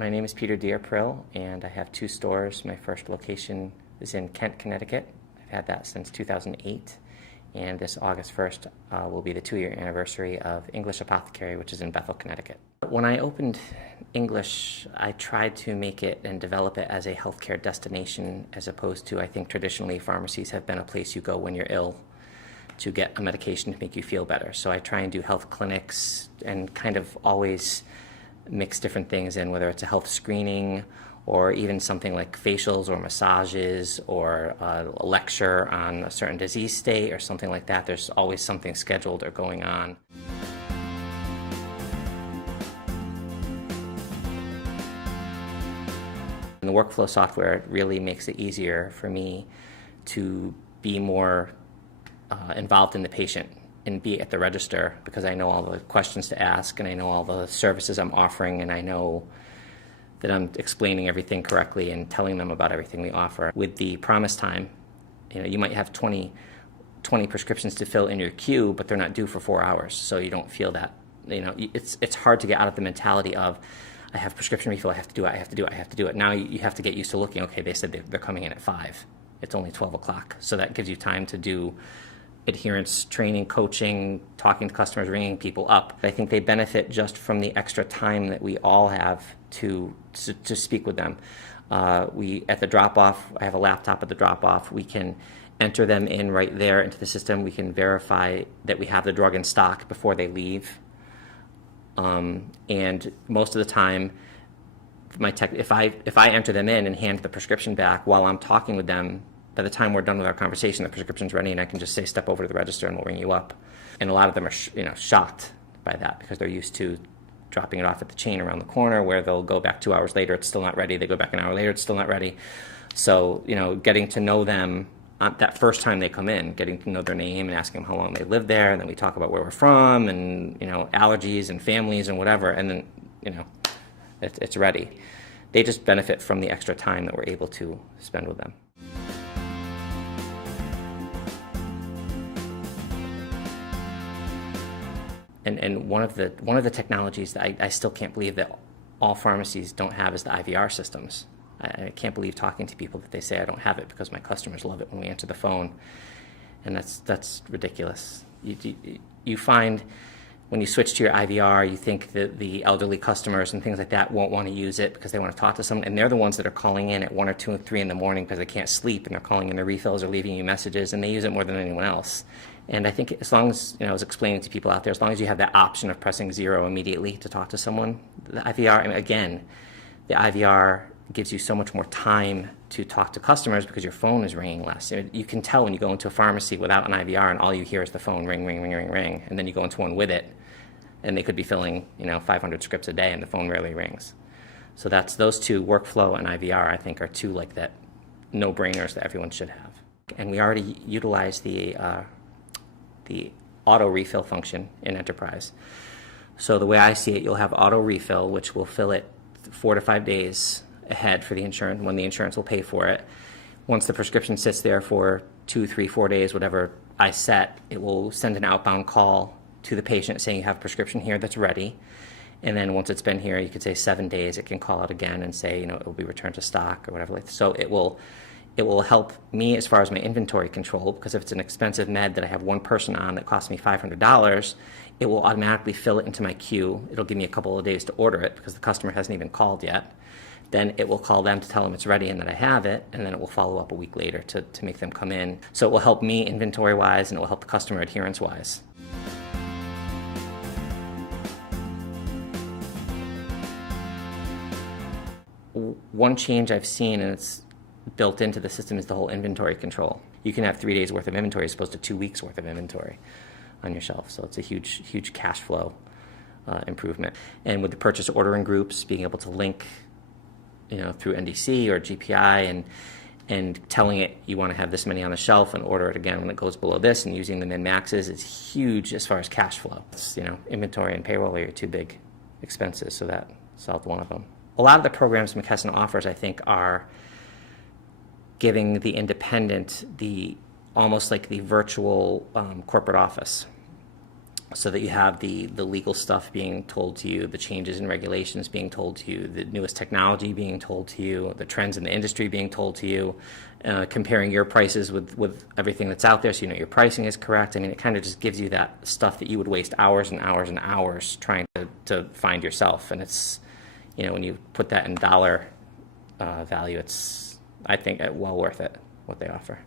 My name is Peter Diapril, and I have 2 stores. My first location is in Kent, Connecticut. I've had that since 2008, and this August 1st will be the 2-year anniversary of English Apothecary, which is in Bethel, Connecticut. When I opened English, I tried to make it and develop it as a healthcare destination, as opposed to, I think traditionally pharmacies have been a place you go when you're ill to get a medication to make you feel better. So I try and do health clinics and kind of always mix different things in, whether it's a health screening or even something like facials or massages or a lecture on a certain disease state or something like that. There's always something scheduled or going on. And the workflow software really makes it easier for me to be more involved in the patient and be at the register, because I know all the questions to ask and I know all the services I'm offering, and I know that I'm explaining everything correctly and telling them about everything we offer. With the promise time, you might have 20 prescriptions to fill in your queue, but they're not due for 4 hours, so you don't feel that. It's hard to get out of the mentality of, I have prescription refill, I have to do it. Now you have to get used to looking, okay, they said they're coming in at 5. It's only 12 o'clock. So that gives you time to do adherence training, coaching, talking to customers, ringing people up. I think they benefit just from the extra time that we all have to speak with them. At the drop-off, I have a laptop at the drop-off. We can enter them in right there into the system. We can verify that we have the drug in stock before they leave. And most of the time, if I enter them in and hand the prescription back while I'm talking with them, by the time we're done with our conversation, the prescription's ready, and I can just say, step over to the register and we'll ring you up. And a lot of them are shocked by that, because they're used to dropping it off at the chain around the corner, where they'll go back 2 hours later, it's still not ready. They go back an hour later, it's still not ready. So, getting to know them that first time they come in, getting to know their name and asking them how long they lived there, and then we talk about where we're from and, allergies and families and whatever, and then, it's ready. They just benefit from the extra time that we're able to spend with them. And one of the technologies that I still can't believe that all pharmacies don't have is the IVR systems. I can't believe talking to people that they say I don't have it, because my customers love it when we answer the phone, and that's ridiculous. You find when you switch to your IVR, you think that the elderly customers and things like that won't want to use it because they want to talk to someone, and they're the ones that are calling in at 1 or 2 or 3 in the morning because they can't sleep, and they're calling in their refills or leaving you messages, and they use it more than anyone else. And I think as long as, I was explaining to people out there, as long as you have that option of pressing 0 immediately to talk to someone, the IVR, again, the IVR gives you so much more time to talk to customers because your phone is ringing less. You can tell when you go into a pharmacy without an IVR and all you hear is the phone ring, ring, ring, ring, ring, and then you go into one with it, and they could be filling 500 scripts a day and the phone rarely rings. So those 2, workflow and IVR, I think are 2 like that no-brainers that everyone should have. And we already utilize the auto refill function in Enterprise. So the way I see it, you'll have auto refill, which will fill it 4 to 5 days ahead for the insurance, when the insurance will pay for it. Once the prescription sits there for 2, 3, 4 days, whatever I set, it will send an outbound call to the patient saying you have a prescription here that's ready. And then once it's been here, you could say 7 days, it can call out again and say, it will be returned to stock or whatever. So it will help me as far as my inventory control, because if it's an expensive med that I have one person on that costs me $500, it will automatically fill it into my queue. It'll give me a couple of days to order it because the customer hasn't even called yet. Then it will call them to tell them it's ready and that I have it, and then it will follow up a week later to make them come in. So it will help me inventory-wise, and it will help the customer adherence-wise. One change I've seen, and it's built into the system, is the whole inventory control. You can have 3 days worth of inventory as opposed to 2 weeks worth of inventory on your shelf. So it's a huge cash flow improvement. And with the purchase ordering groups, being able to link, through NDC or GPI and telling it you want to have this many on the shelf and order it again when it goes below this, and using the min-maxes is huge as far as cash flow. It's, inventory and payroll are your 2 big expenses, so that solved one of them. A lot of the programs McKesson offers, I think, are giving the independent almost like the virtual corporate office. so that you have the legal stuff being told to you, the changes in regulations being told to you, the newest technology being told to you, the trends in the industry being told to you, comparing your prices with everything that's out there so you know your pricing is correct. I mean, it kind of just gives you that stuff that you would waste hours and hours and hours trying to find yourself. And it's, you know, when you put that in dollar value, it's, I think, well worth it, what they offer.